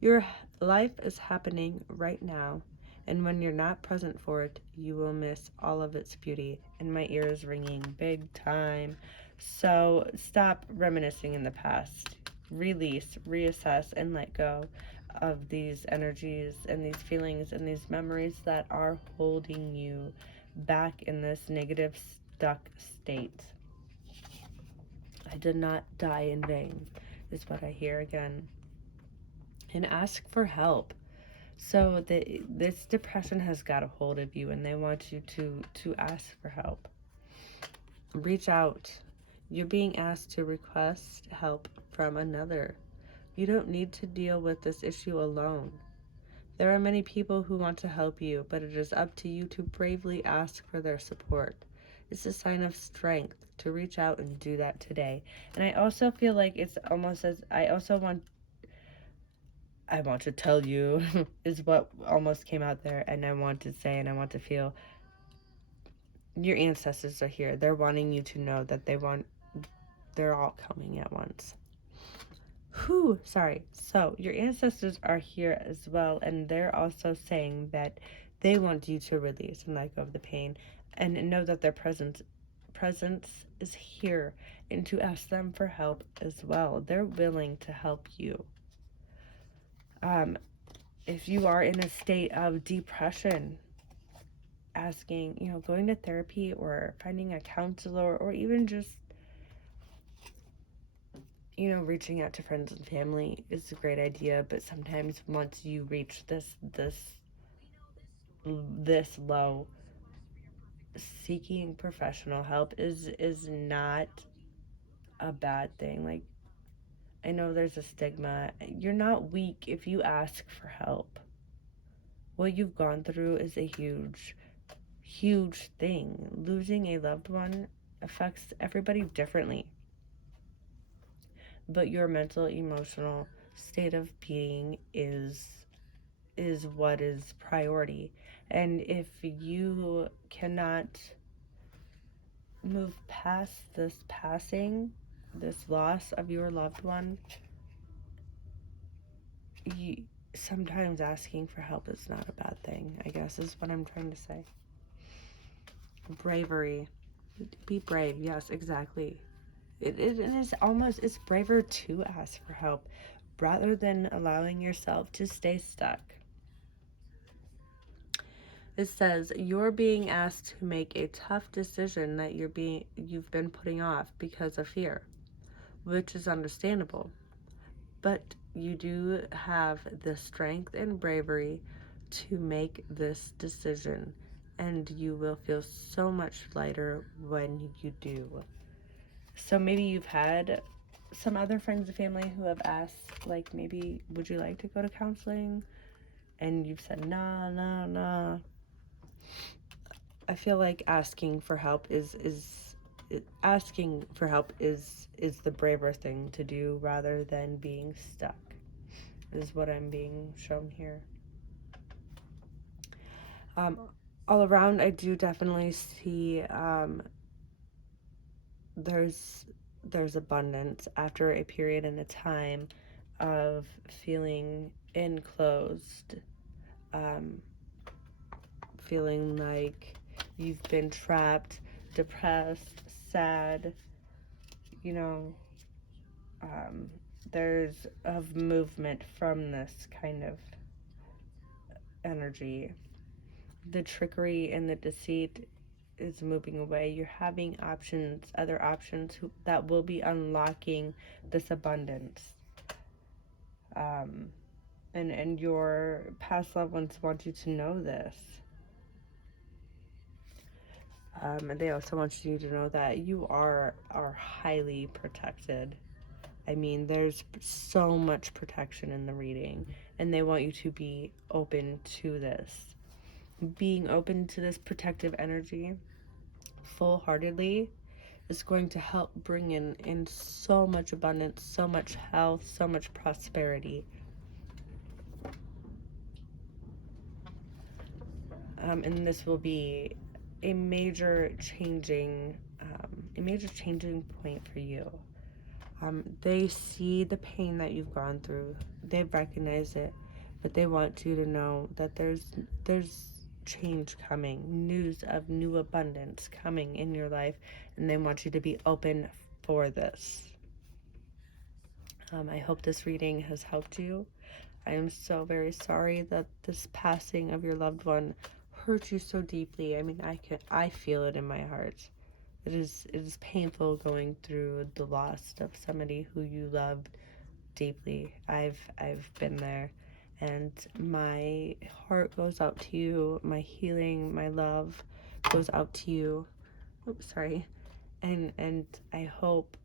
Your life is happening right now, and when you're not present for it, you will miss all of its beauty. And my ear is ringing big time. So stop reminiscing in the past. Release, reassess, and let go of these energies and these feelings and these memories that are holding you back in this negative, stuck state. I did not die in vain, is what I hear again. And ask for help. So this depression has got a hold of you, and they want you to ask for help. Reach out. You're being asked to request help from another. You don't need to deal with this issue alone. There are many people who want to help you, but it is up to you to bravely ask for their support. It's a sign of strength to reach out and do that today. And I also feel like it's almost as I want to tell you is what almost came out there, and I want to say and I want to feel your ancestors are here. They're wanting you to know that they're all coming at once. Whew, sorry. So your ancestors are here as well, and they're also saying that they want you to release and let go of the pain, and know that their presence is here, and to ask them for help as well. They're willing to help you. If you are in a state of depression, asking, going to therapy or finding a counselor, or even just reaching out to friends and family is a great idea. But sometimes once you reach this low, seeking professional help is not a bad thing. Like, I know there's a stigma. You're not weak if you ask for help. What you've gone through is a huge thing. Losing a loved one affects everybody differently. But your mental, emotional state of being is what is priority. And if you cannot move past this passing, this loss of your loved one, sometimes asking for help is not a bad thing, I guess, is what I'm trying to say. Bravery. Be brave. Yes, exactly. It's braver to ask for help rather than allowing yourself to stay stuck. It says you're being asked to make a tough decision that you've been putting off because of fear, which is understandable. But you do have the strength and bravery to make this decision, and you will feel so much lighter when you do. So maybe you've had some other friends and family who have asked, like, maybe, would you like to go to counseling? And you've said, nah. I feel like asking for help is the braver thing to do rather than being stuck, is what I'm being shown here. All around, I do definitely see there's abundance after a period and a time of feeling enclosed, feeling like you've been trapped, depressed, sad. There's of movement from this kind of energy. The trickery and the deceit is moving away. You're having other options that will be unlocking this abundance. And your past loved ones want you to know this. And they also want you to know that you are highly protected. I mean, there's so much protection in the reading, and they want you to be open to this. Being open to this protective energy full-heartedly is going to help bring in so much abundance, so much health, so much prosperity. And this will be a major changing point for you. They see the pain that you've gone through. They recognize it, but they want you to know that there's change coming, news of new abundance coming in your life, and they want you to be open for this. I hope this reading has helped you. I am so very sorry that this passing of your loved one hurt you so deeply. I mean, I feel it in my heart. It is painful going through the loss of somebody who you loved deeply. I've been there, and my heart goes out to you. My healing, my love goes out to you. Oops, sorry. And I hope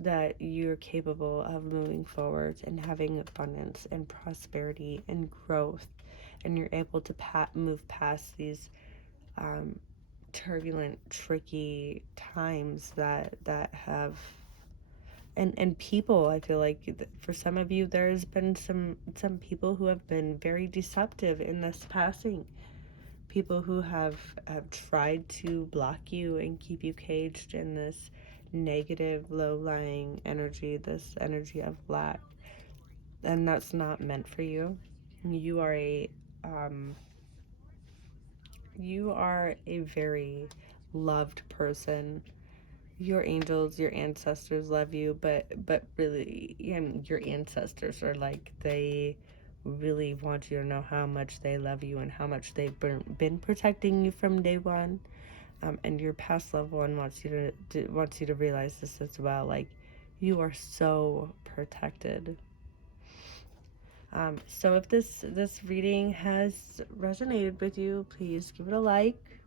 that you're capable of moving forward and having abundance and prosperity and growth, and you're able to move past these turbulent, tricky times that have, and people, I feel like for some of you there's been some people who have been very deceptive in this passing, people who have tried to block you and keep you caged in this negative, low-lying energy, this energy of lack, and that's not meant for you. You are a very loved person. Your angels, your ancestors love you, but really, your ancestors are like, they really want you to know how much they love you and how much they've been protecting you from day one. And your past loved one wants you to realize this as well. Like, you are so protected. So if this reading has resonated with you, please give it a like.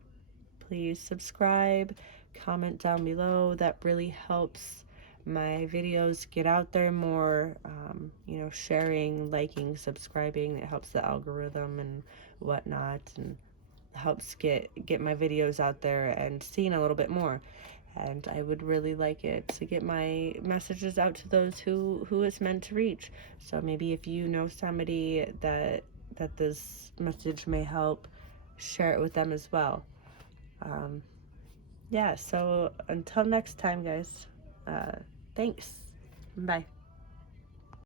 Please subscribe, comment down below. That really helps my videos get out there more. Sharing, liking, subscribing, it helps the algorithm and whatnot, and helps get my videos out there and seen a little bit more. And I would really like it to get my messages out to those who it's meant to reach. So maybe if you know somebody that this message may help, share it with them as well. Yeah, so until next time, guys, thanks. Bye.